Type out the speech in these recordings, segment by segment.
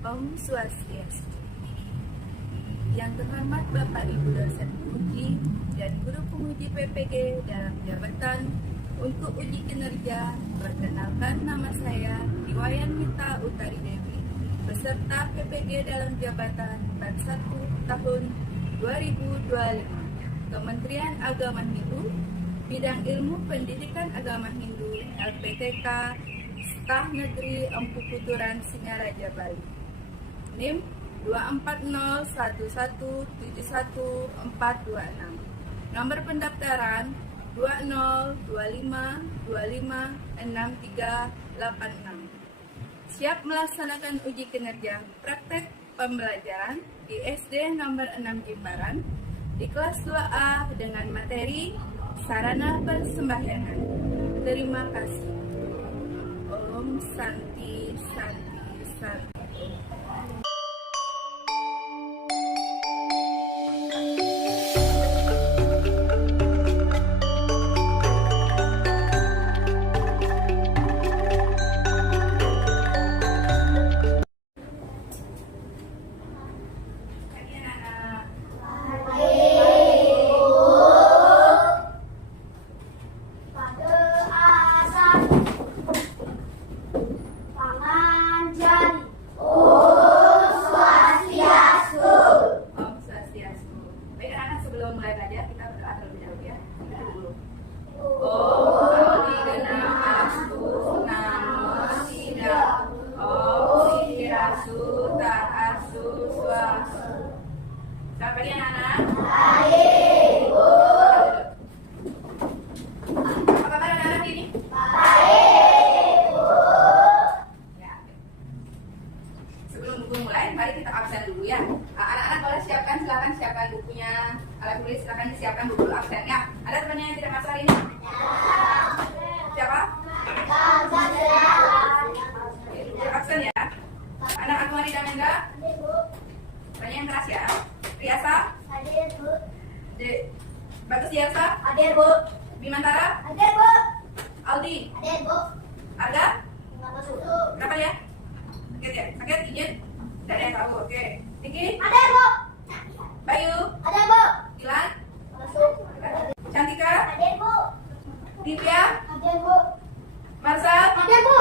Om Swastiastu. Yang terhormat Bapak Ibu dosen penguji dan guru penguji PPG dalam jabatan untuk uji kinerja, perkenalkan nama saya Iwayan Mita Utari Dewi, peserta PPG dalam jabatan 41 tahun 2025, Kementerian Agama Hindu, Bidang Ilmu Pendidikan Agama Hindu, LPTK, Staf Negeri Empu Kuturan, Singaraja, Bali. NIM 24011717426. Nomor pendaftaran 2025256386. Siap melaksanakan uji kinerja praktek pembelajaran di SD nomor 6 Jimbaran di kelas 2A dengan materi sarana persembahyangan. Terima kasih. Om Santi Santi Santi. Sebelum mulai belajar, kita berdoa terlebih dahulu ya. Kita dulu. Om Adiganamastu Namo Siddha. Om Sikirasu Takasu Swasu. Selamat pagi anak-anak. Baik, Bu. Apa kabar anak-anak ini? Baik, Bu. Ya. Sebelum buku mulai, mari kita absen dulu ya. Anak-anak boleh silakan siapkan bukunya. Alat tulis silakan disiapkan buku absennya. Ada temannya yang tidak masuk hari ini? Siapa? Buku absen ya. Anak Anwari Damendra? Tanya yang keras ya. Riasa? Hadir, Bu. Bagus Yelsa? Hadir, Bu. Bimantara? Hadir, Bu. Aldi? Hadir, Bu. Arga? Satu. Berapa ya? Sakit ya? Sakit? Izin? Tidak ada yang tahu, oke. Tinggi? Hadir, Bu. Bayu? Hadir, Bu. Gilan? Masuk. Cantika? Hadir, Bu. Divya? Hadir, Bu. Marsal? Hadir, Bu.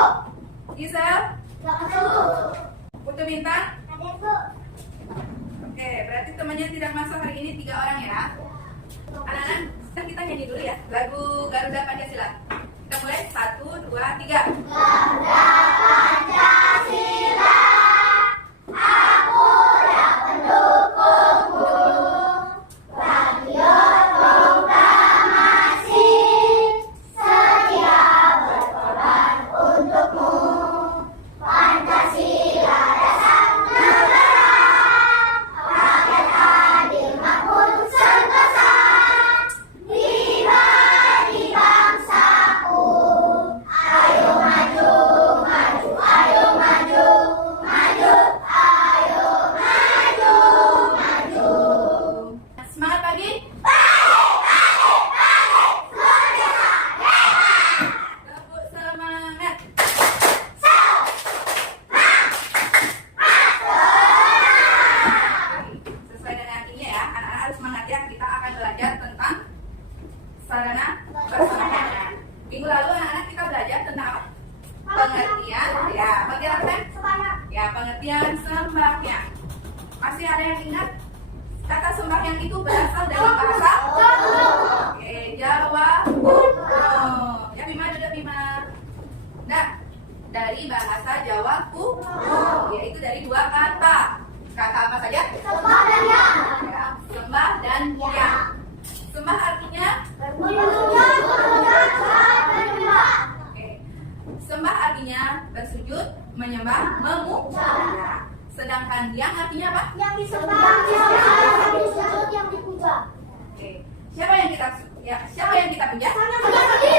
Gisel? Masuk. Putu Bintang? Hadir, Bu. Oke, berarti temannya tidak masuk hari ini 3 orang ya. Anak-anak, sekarang kita nyanyi dulu ya lagu Garuda Pancasila. Kita mulai 1, 2, 3. Garuda Pancasila, aku yang pendukungmu. Radio proklamasi, setia berkorban untukmu. Pancasila dasar negara, rakyat adil makmur sentosa. Pribadi bangsaku, ayo maju, maju, ayo maju, maju, ayo maju, maju. Semangat pagi. Tepuk semangat. Sesuai dengan artinya ya, anak-anak harus semangat ya. Kita akan belajar tentang sarana persembahyangan. Minggu lalu anak-anak kita belajar tentang apa? Pengertian, ya, pengertian apa kan? Ya, pengertian sembahyang. Masih ada yang ingat? Kata sembahyang itu berasal dari bahasa Oke, Jawa kuno. Ya, Bima duduk Bima. Nah, dari bahasa Jawa kuno, yaitu dari 2 kata. Kata apa saja? Sembah dan yang. Ya, sembah dan yang. Sembah artinya Menyembah, menyembah. Oke. Sembah artinya bersujud, menyembah, memuja. Sedangkan yang artinya apa? Yang disembah, yang disujud, yang dipuja. Oke. Siapa yang kita puja? Sang Yang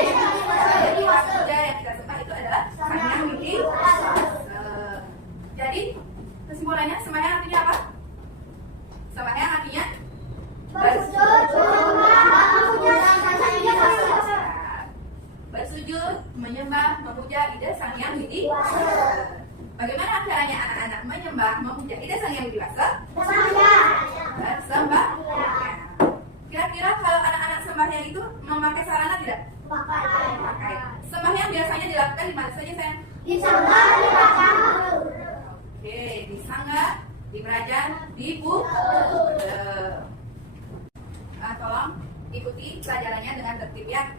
Maha Kuasa. Jadi puja yang kita sembah itu adalah Sang Yang Widi Wasa. Jadi kesimpulannya sembahyang artinya apa? Sembahyang artinya Bersujud, menyembah, memuja Sang Yang Maha Kuasa. bersujud, menyembah, memuja Ida Sang Yang Widi Wasa. Bagaimana caranya anak-anak menyembah, memuja ide Sang Hyang Widi Wasa? Bersembah. Kira-kira kalau anak-anak sembahyang itu memakai sarana tidak? Pakai. Sembahyang biasanya dilakukan di mana saja, sayang? Di sangga, di belakang. Oke, di sangga, di kerajaan, di Nah, tolong ikuti pelajarannya dengan tertib ya.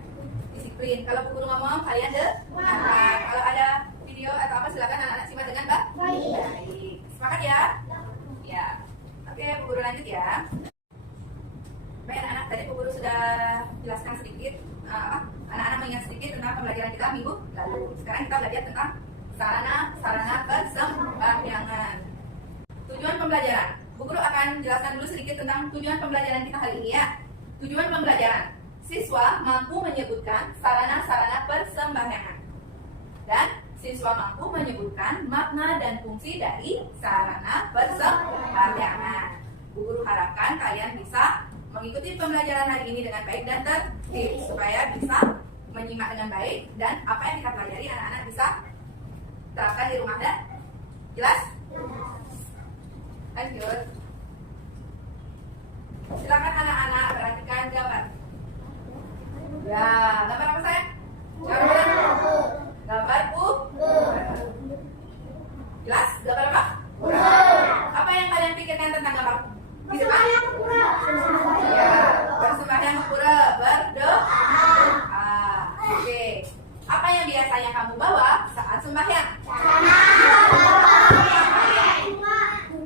Disiplin. Kalau Bu Guru ngomong, kalian dengar. Kalau ada video atau apa silakan anak-anak simak dengan baik. Sepakat ya? Ya. Oke, Bu Guru lanjut ya. Baik anak-anak, tadi Bu Guru sudah jelaskan sedikit anak-anak mengingat sedikit tentang pembelajaran kita minggu lalu. Sekarang kita belajar tentang sarana persembahyangan. Tujuan pembelajaran. Bu Guru akan jelaskan dulu sedikit tentang tujuan pembelajaran kita hari ini ya. Tujuan pembelajaran. Siswa mampu menyebutkan sarana-sarana persembahyangan. Dan siswa mampu menyebutkan makna dan fungsi dari sarana persembahyangan. Bu Guru harapkan kalian bisa mengikuti pembelajaran hari ini dengan baik dan tertib supaya bisa menyimak dengan baik dan apa yang kita pelajari anak-anak bisa terapkan di rumah dan jelas? Lanjut. Silakan anak-anak perhatikan gambar. Ya, gambar apa sayang? Gambar jelas? Gambar apa? Apa yang kalian pikirkan tentang gambar? Di depan? Ya, bersembahyang pura berdoa. Oke. Apa yang biasanya kamu bawa saat sembahyang?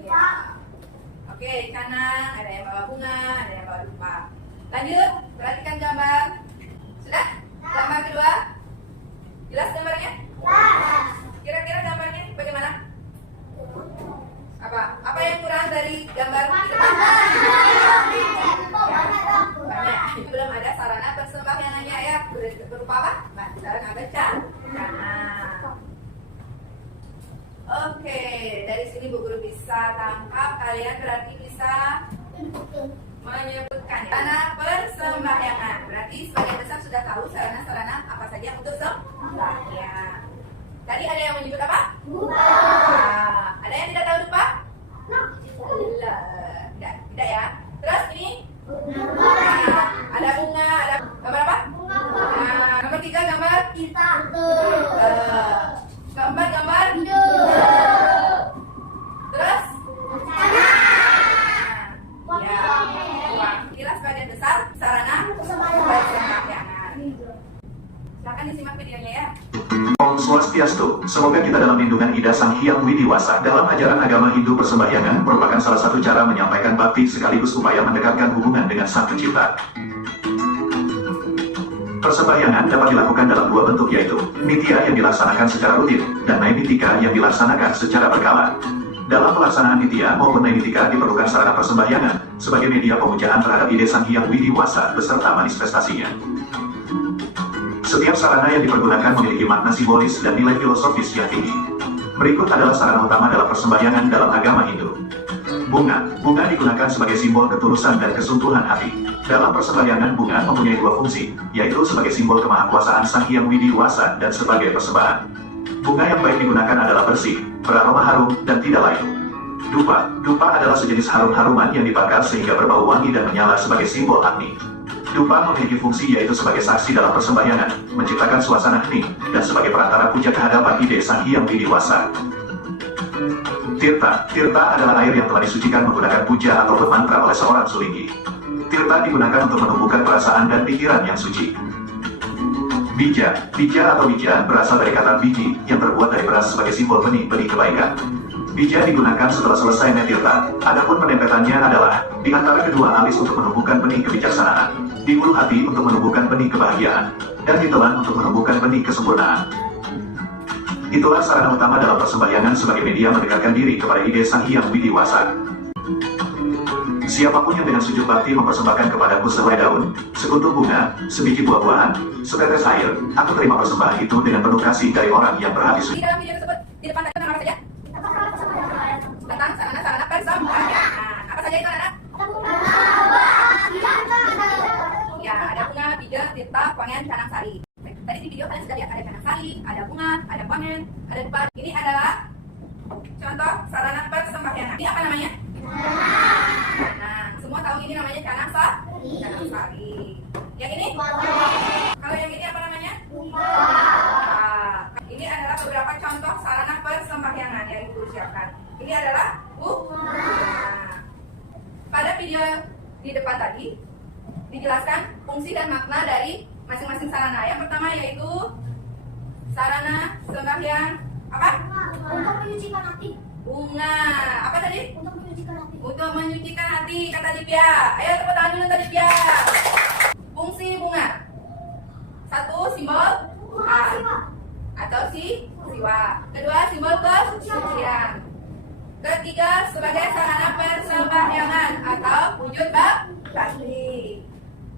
Ya. Oke, canang, ada yang bawa bunga, ada yang bawa dupa. Lanjut, perhatikan gambar. Sudah? Gambar kedua? Jelas gambarnya? Kira-kira gambarnya bagaimana? Apa yang kurang dari gambar di depan? Banyak. Belum ada sarana persembahyangannya ya. Berupa apa? Sarana baca. Oke, dari sini Bu Guru bisa tangkap kalian berarti bisa menyebutkan sarana persembahyangan. Berarti sebagian besar sudah tahu sarana-sarana apa saja untuk sembahyang. Tadi ada yang menyebut apa? Ada yang tidak tahu dupa? Tidak ya. Terus ini? Ada bunga, ada gambar apa? Nomor 3 gambar? Kita. Gambar? Terus? Ya. Inilah sebagian besar sarana persembahyangan. Silakan disimak videonya ya. Om Swastiastu, semoga kita dalam lindungan Ida Sang Hyang Widi Wasa. Dalam ajaran agama Hindu, persembahyangan merupakan salah satu cara menyampaikan bakti sekaligus upaya mendekatkan hubungan dengan Sang Pencipta. Persembahyangan dapat dilakukan dalam dua bentuk, yaitu nitya yang dilaksanakan secara rutin dan naimitika yang dilaksanakan secara berkala. Dalam pelaksanaan nitya maupun naimitika diperlukan sarana persembahyangan sebagai media pemujaan terhadap ide Sang Hyang Widi Wasa beserta manifestasinya. Setiap sarana yang dipergunakan memiliki makna simbolis dan nilai filosofis yang tinggi. Berikut adalah sarana utama dalam persembahyangan dalam agama Hindu. Bunga digunakan sebagai simbol ketulusan dan kesungguhan hati. Dalam persembahyangan, bunga mempunyai dua fungsi, yaitu sebagai simbol kemahakuasaan Sang Hyang Widi Wasa dan sebagai persembahan. Bunga yang baik digunakan adalah bersih, beraroma harum, dan tidak layu. Dupa adalah sejenis harum-haruman yang dibakar sehingga berbau wangi dan menyala sebagai simbol agni. Dupa memiliki fungsi yaitu sebagai saksi dalam persembahyangan, menciptakan suasana hening, dan sebagai perantara puja kehadapan ide Sang Hyang Widi Wasa. Tirta adalah air yang telah disucikan menggunakan puja atau mantra oleh seorang sulinggi. Tirta digunakan untuk menumbuhkan perasaan dan pikiran yang suci. Bija atau bija berasal dari kata biji yang terbuat dari beras sebagai simbol benih-benih kebaikan. Bija digunakan setelah selesai netirta, adapun penempetannya adalah di antara kedua alis untuk menumbuhkan benih kebijaksanaan, di ulu hati untuk menumbuhkan benih kebahagiaan, dan di telan untuk menumbuhkan benih kesempurnaan. Itulah sarana utama dalam persembahyangan sebagai media mendekatkan diri kepada ide Sang Hyang Widi Wasa. Siapapun yang dengan sujud bakti mempersembahkan kepadaku sehelai daun, sekuntul bunga, sebiji buah-buahan, setetes air, aku terima persembahan itu dengan penuh kasih dari orang yang berhati suci. Di dalam video tersebut, di depan tentang apa saja? Tentang sarana-sarana persembahyangan. Apa saja itu anak? Ya, ada bunga, bija, tirta, pangen, canang sari. Tadi di video kalian sudah lihat ada canang sari, ada bunga, ada pangen, ada dupa. Ini adalah Contoh sarana persembahyangan. Ini apa namanya? Nah, semua tahu ini namanya canang sari. Yang ini? Kalau yang ini apa namanya? Nah, ini adalah beberapa contoh sarana persembahyangan yang Ibu siapkan. Ini adalah Nah, pada video di depan tadi dijelaskan fungsi dan makna dari masing-masing sarana. Yang pertama yaitu sarana sembahyang apa? Untuk menyucikan hati. Bunga. Apa tadi? Untuk menyucikan hati. Untuk menyucikan hati, kata Livia. Ayo tepuk tangan dulu kata Livia. Fungsi bunga. Satu, simbol atau siwa. Kedua, simbol kesucian. Ketiga, sebagai sarana persembahyangan atau wujud bakti.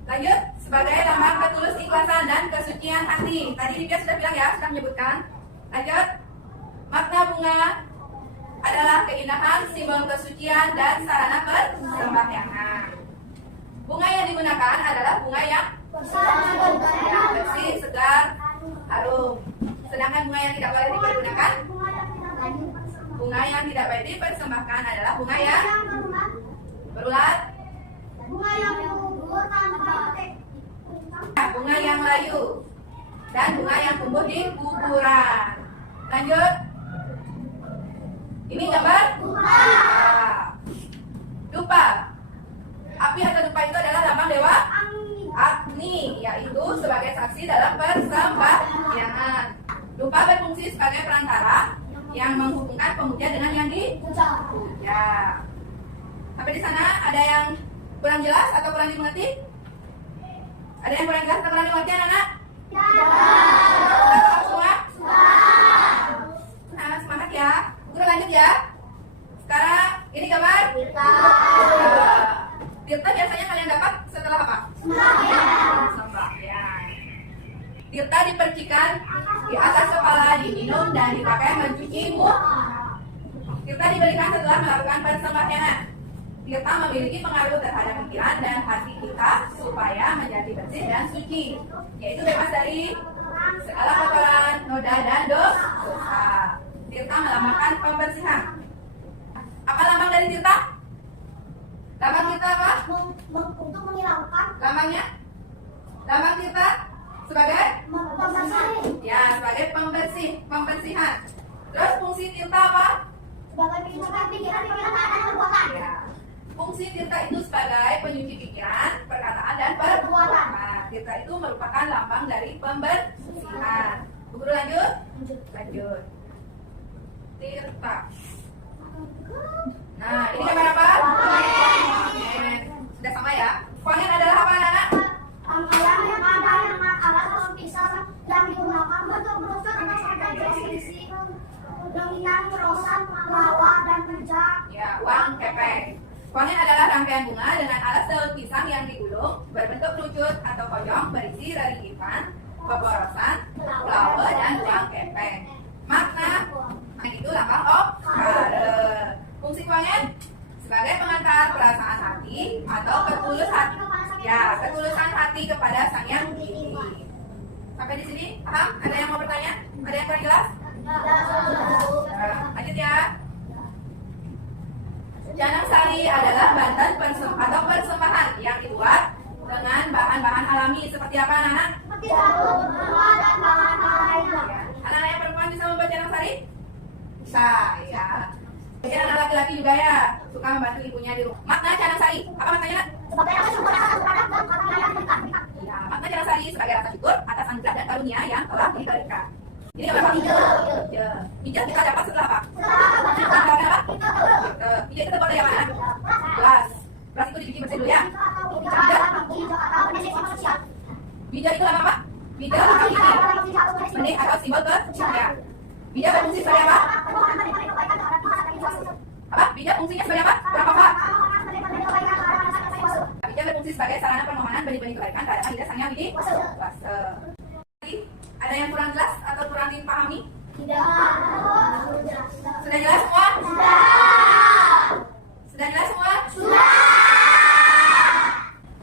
Lanjut, sebagai lambang ketulus ikhlasan dan kesucian hati. Tadi Livia sudah bilang ya, sudah menyebutkan. Lanjut, makna bunga adalah keindahan, simbol kesucian, dan sarana persembahyangan. Bunga yang digunakan adalah bunga yang bersih, segar, harum. Sedangkan bunga yang tidak boleh digunakan, bunga yang tidak baik dipersembahkan adalah bunga yang berulat, Bunga yang gugur tanpa bunga yang layu, dan bunga yang tumbuh di kuburan. Lanjut. Ini gambar dupa. Api atau dupa itu adalah lambang dewa Agni, yaitu sebagai saksi dalam persembahyangan. Dupa berfungsi sebagai perantara yang menghubungkan pemuja dengan yang dipuja. Sampai di sana ada yang kurang jelas atau kurang dimengerti? Ada yang kurang jelas atau kurang dimengerti, anak-anak? Semua? Nah, semangat ya. Guru lanjut ya. Sekarang ini gambar Tirta biasanya kalian dapat setelah apa? Sembahyang. Tirta dipercikan di atas kepala, diminum dan dipakai mencuci muka. Tirta diberikan setelah melakukan persembahyangan. Tirta memiliki pengaruh terhadap pikiran dan hati kita supaya menjadi bersih dan suci, yaitu bebas dari segala kotoran, noda dan dosa. Tirta melambangkan pembersihan. Apa lambang dari tirta? Lambang tirta apa? untuk menghilangkan Lambangnya? Lambang tirta sebagai? Sebagai pembersihan. Terus fungsi tirta apa? sebagai pikiran dan perbuatan. Ya. Fungsi tirta itu sebagai penyuci pikiran, perkataan, dan perbuatan. Tirta itu merupakan lambang dari pembersihan. Bu Guru lanjut? Lanjut. Tirta. Nah, ini gambar apa? Sudah sama ya? Kuangen adalah apa, anak-anak? Rangkaian yang ada dengan alat atau pisau yang digunakan untuk merusuk atas sebagai sisi dominan perosan, lawa, dan kerja. Ya, uang kepeng. Kuangen adalah rangkaian bunga dengan alat daun pisang yang digulung berbentuk kerucut atau kojong berisi reliefan, pemborosan, lawa, dan uang kepeng. Makna itu lambang okare. Fungsi kuangen sebagai pengantar perasaan hati atau ketulusan hati kepada Sang Yang Widi. Sampai di sini paham? Ada yang mau bertanya? Ada yang kurang jelas? Lanjut ya. Canang sari adalah banten atau persembahan yang dibuat dengan bahan-bahan alami seperti apa, anak-anak? Seperti sabun, bunga, dan bahan-bahan lainnya. Anak-anak yang perempuan bisa membuat canang sari? Bisa, ya. Jadi anak laki-laki juga ya suka membantu ibunya di rumah. Makna canang sari, apa maknanya, Nak? Sebagai rasa syukur atas anugerah dan karunia yang diberikan. Ya, makna canang sari sebagai rasa syukur atas anugerah dan karunia yang telah diberikan. Ini apa? Hijau. Kita dapat setelah apa? Setelah apa? Hijau itu terbuat dari apa? Beras. Beras itu dicuci bersih dulu ya. Hijau itu apa? Hijau atau benih atau simbol kesucian. Hijau berfungsi sebagai apa? Apa? Hijau fungsinya sebagai apa? Berapa Pak? Hijau berfungsi sebagai sarana permohonan benih-benih kebaikan terhadap Ida Sang Yang Widi Wase. Ada yang kurang jelas atau kurang dipahami? Sudah jelas semua? Sudah jelas semua?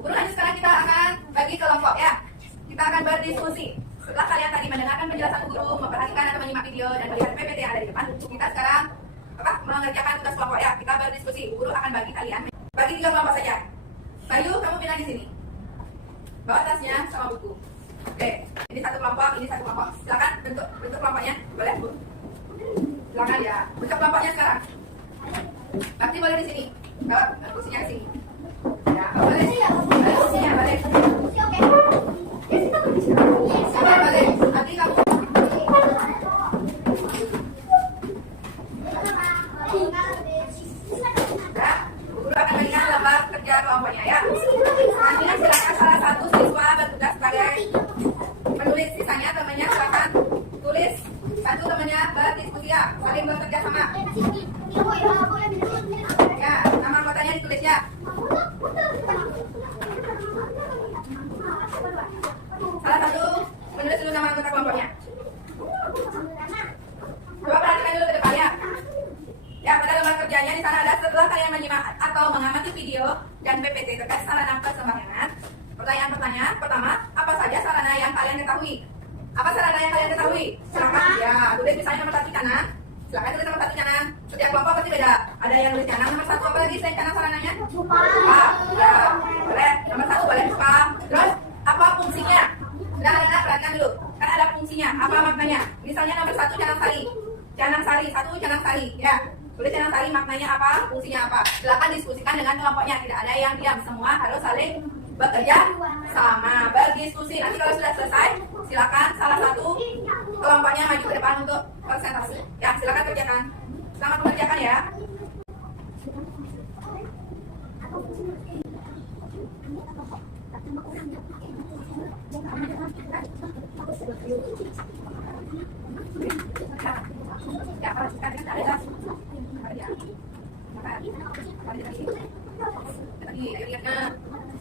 Guru lanjut, sekarang kita akan bagi kelompok ya. Kita akan berdiskusi. Setelah kalian tadi mendengarkan penjelasan guru, memperhatikan atau menyimak video dan melihat PPT yang ada di depan, kita sekarang mengerjakan tugas kelompok ya. Kita berdiskusi. Guru akan bagi kalian. Bagi 3 kelompok saja. Bayu, kamu pindah di sini. Bawa tasnya sama buku. Oke, ini satu kelompok, ini satu kelompok. Silakan bentuk kelompoknya. Boleh, Bu? Silakan ya. Bentuk kelompoknya sekarang. Bakti boleh di sini. Bawa kursinya ke sini. Ya, boleh. Boleh kursinya, boleh. Boleh. Nanti kamu. Ya, guru akan berikan lembar kerja kelompoknya ya. Nanti silakan salah satu siswa bertugas sebagai menulis, sisanya temannya silakan tulis. Satu temannya berdiskusi ya, saling bekerja sama. Ya, nama anggotanya ditulis ya. Salah satu menulis dulu nama anggota kelompoknya. Coba perhatikan dulu ke depan ya. Ya, pada lembar kerjanya di sana ada setelah kalian menyimak atau mengamati video dan PPT terkait sarana persembahyangan. Pertanyaan pertama, apa saja sarana yang kalian ketahui? Apa sarana yang kalian ketahui? Silakan ya, tulis misalnya nomor 1 kanan. Silakan tulis nomor 1 kanan. Setiap kelompok pasti beda. Ada yang tulis kanan nomor 1, apa lagi selain kanan sarananya? Ya, boleh. Nomor 1 boleh buka. Terus apa fungsinya? Sudah ada, perhatikan dulu. Kan ada fungsinya. Apa maknanya? Misalnya nomor 1 canang sari. Canang sari, 1 canang sari. Ya. Tulis canang sari maknanya apa? Fungsinya apa? Silakan diskusikan dengan kelompoknya. Tidak ada yang diam. Semua harus saling bekerja sama, berdiskusi. Nanti kalau sudah selesai, silakan salah satu kelompoknya maju ke depan untuk presentasi. Ya, silakan kerjakan. Selamat mengerjakan ya.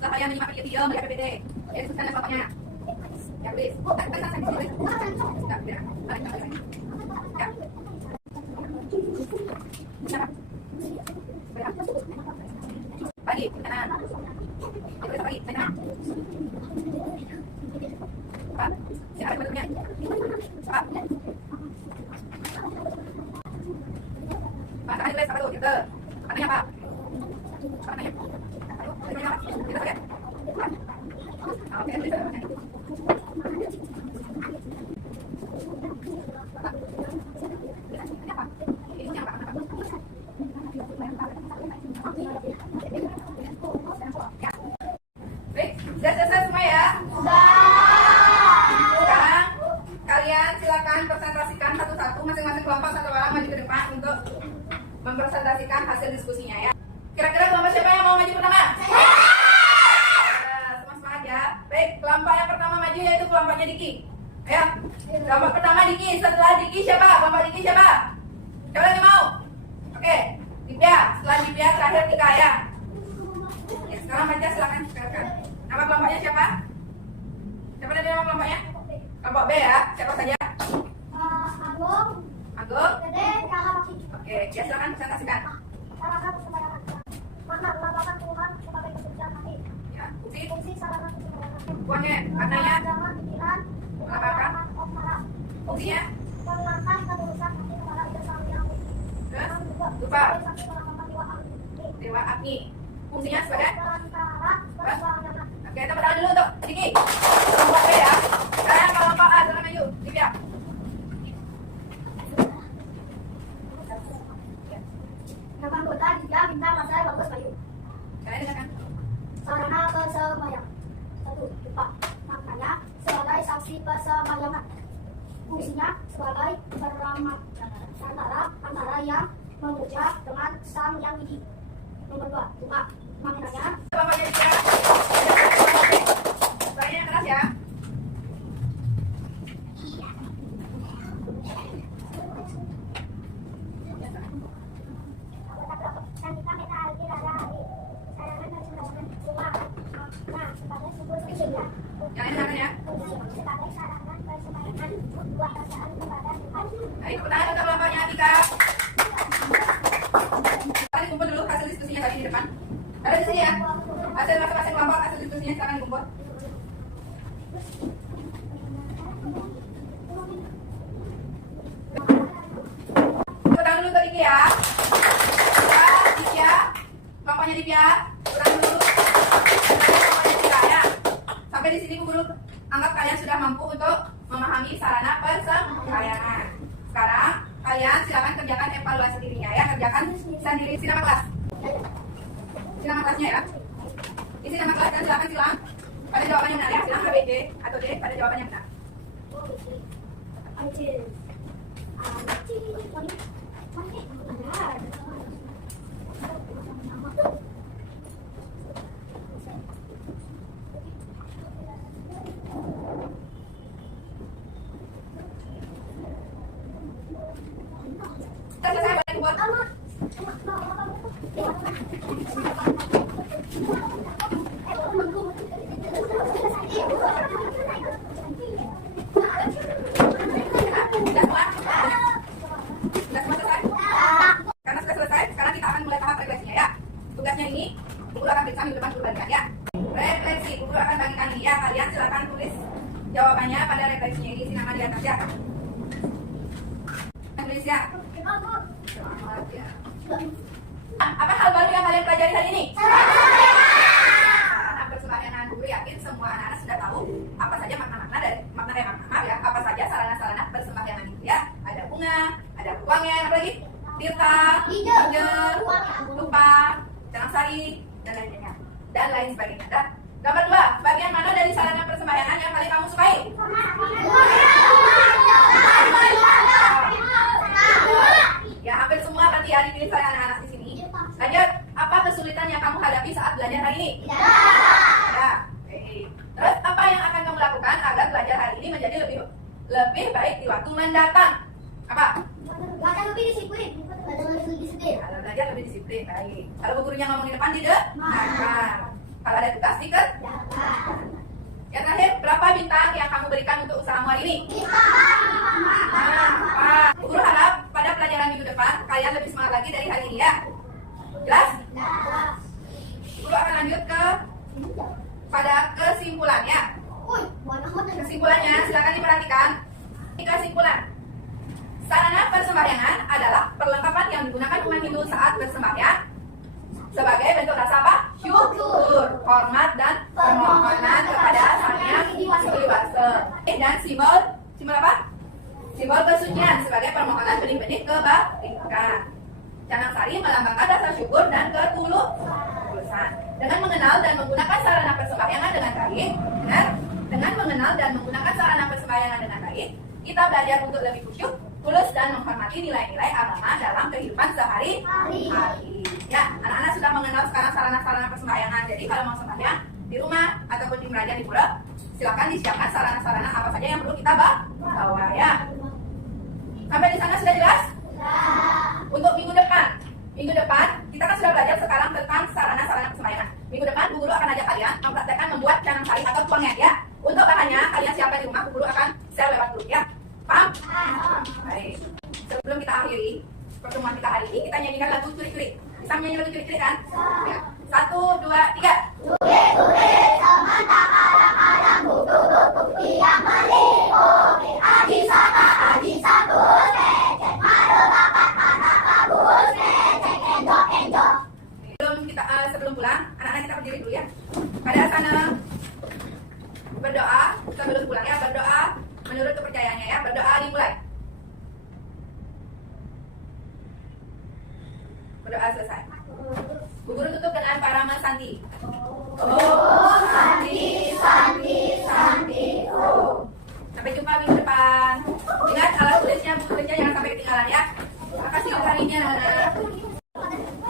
Setelah kalian menyimak video melihat PPT, ya diskusikan kelompoknya. Ya, tulis. Pagi, kanan. Pagi, kanan. Pak, siapa bentuknya? Pak. Pak, tadi tulis apa tuh? Gitu. Katanya apa? Katanya. Oke, sudah selesai semua ya? Sekarang kalian silakan presentasikan satu-satu, masing-masing kelompok satu orang maju ke depan untuk mempresentasikan hasil diskusinya ya. Kira-kira kelompok siapa yang mau maju pertama? Semua semangat ya. Baik, kelompok yang pertama maju yaitu kelompoknya Diki. Ayo, kelompok pertama Diki. Setelah Diki siapa? Kelompok Diki siapa? Siapa lagi mau? Oke, Dipya. Setelah Dipya terakhir Tika ya. Oke, sekarang baca silakan. Nama kelompoknya siapa? Siapa tadi nama kelompoknya? Kelompok B ya. Siapa saja? Agung. Oke, ya silakan presentasikan. Ya, fungsinya, maknanya, apa? Fungsinya? Terus, lupa. Dewa Agni. Fungsinya sebagai? Oke, tepuk tangan dulu untuk Diki. Kelompok B ya. Sekarang kelompok A, silakan maju. Dipya. Nama anggota Dipya Bintang Masai Bagus Bayu. Kalian dengarkan. Sarana persembahyangan. 1. Lupa. Maknanya sebagai saksi persembahyangan. Fungsinya sebagai peramat antara yang memuja dengan sang yang widi. Nomor 2. Lupa. Maknanya Kelompoknya Dipya. Suaranya yang keras ya. Kalian dengarkan ya. Baik, pertanyaan untuk kelompoknya Tika. Kalian kumpul dulu hasil diskusinya tadi di depan. Ada di sini ya. Hasil masing-masing kelompok, hasil diskusinya sekarang dikumpul. Tepuk tangan dulu untuk lagi ya. Divya, kelompoknya Divya, ulang dulu. Kelompoknya Divya ya. Sampai di sini Bu Guru anggap kalian sudah mampu untuk memahami sarana persembahyangan. Sekarang kalian silakan kerjakan evaluasi dirinya ya, kerjakan sendiri. Isi nama kelas. Isi nama kelasnya ya. Isi nama kelas dan silakan silang pada jawabannya benar ya. Silang B, D atau D pada jawabannya benar. Kita selesai banyak buat. Karena sudah selesai, sekarang kita akan mulai tahap refleksinya ya. Tugasnya ini, Bu Guru akan periksa minggu depan guru bagikan ya. Refleksi, Bu Guru akan bagikan ini ya. Kalian silakan tulis jawabannya pada refleksinya ini, isi nama di atas ya. Tulis ya. Selamat ya. Apa hal baru yang kalian pelajari hari ini? Sarana persembahyangan. Bu Guru yakin semua anak-anak sudah tahu apa saja makna-makna dari apa saja sarana-sarana persembahyangan itu ya. Ada bunga, ada uangnya, apa lagi? Tirta, hijau, lupa, canang sari, dan lain-lainnya. Dan lain sebagainya. Dan gambar 2, bagian mana dari sarana persembahyangan yang paling kamu sukai? Ya, hampir semua berarti ya dipilih oleh anak-anak di sini. Lanjut, apa kesulitan yang kamu hadapi saat belajar hari ini? Ya. Oke. Terus apa yang akan kamu lakukan agar belajar hari ini menjadi lebih baik di waktu mendatang? Apa? Belajar lebih disiplin. Kalau belajar lebih disiplin, baik. Kalau bu gurunya ngomong di depan, di depan. Kalau ada tugas, dikerjakan. Yang terakhir, berapa bintang yang kamu berikan untuk usahamu hari ini? Bu Guru harap pada pelajaran minggu depan kalian lebih semangat lagi dari hari ini ya. Jelas? Bu Guru akan lanjut pada kesimpulannya. Kesimpulannya silakan diperhatikan. Ini kesimpulan. Sarana persembahyangan adalah perlengkapan yang digunakan umat Hindu saat bersembahyang sebagai bentuk rasa apa? Syukur, hormat dan permohonan kepada Sang Hyang Widi-Wasa. Dan simbol apa? Simbol kesucian sebagai permohonan benih-benih kebaikan. Canang sari melambangkan rasa syukur dan ketulusan. Dengan mengenal dan menggunakan sarana persembahyangan dengan baik, dengan mengenal dan menggunakan sarana persembahyangan dengan baik, kita belajar untuk lebih khusyuk, tulus dan menghormati nilai-nilai agama dalam kehidupan sehari-hari. Ya, anak-anak sudah mengenal sekarang sarana-sarana persembahyangan. Jadi kalau mau sembahyang di rumah ataupun di meraja di pura, silakan disiapkan sarana-sarana apa saja yang perlu kita bawa ya. Sampai di sana sudah jelas? Untuk minggu depan kita kan sudah belajar sekarang tentang sarana-sarana persembahyangan. Minggu depan Bu Guru akan ajak kalian mempraktekkan membuat canang sari atau tuangnya ya. Untuk bahannya kalian siapkan di rumah, Bu Guru akan share lewat grup ya. Paham? Baik. Sebelum kita akhiri pertemuan kita hari ini, kita nyanyikan lagu Curi-Curi. Bisa menyanyi lagu Curi-Curi kan? Ya. 1, 2, 3. Curi-curi sementara alam-alam buku-buku yang meliputi adisata, adisatus, becek, madu bakat, anak bagus, becek, enjok. Sebelum pulang, anak-anak kita berdiri dulu ya. Pada sana berdoa sebelum pulang ya, berdoa menurut kepercayaannya ya. Berdoa dimulai. Berdoa selesai. Bu Guru tutup dengan parama santi. Oh santi, santi, santi. Oh. Sampai jumpa minggu depan. Ingat alat tulisnya, buku tulisnya jangan sampai ketinggalan ya. Terima kasih untuk hari ini anak-anak.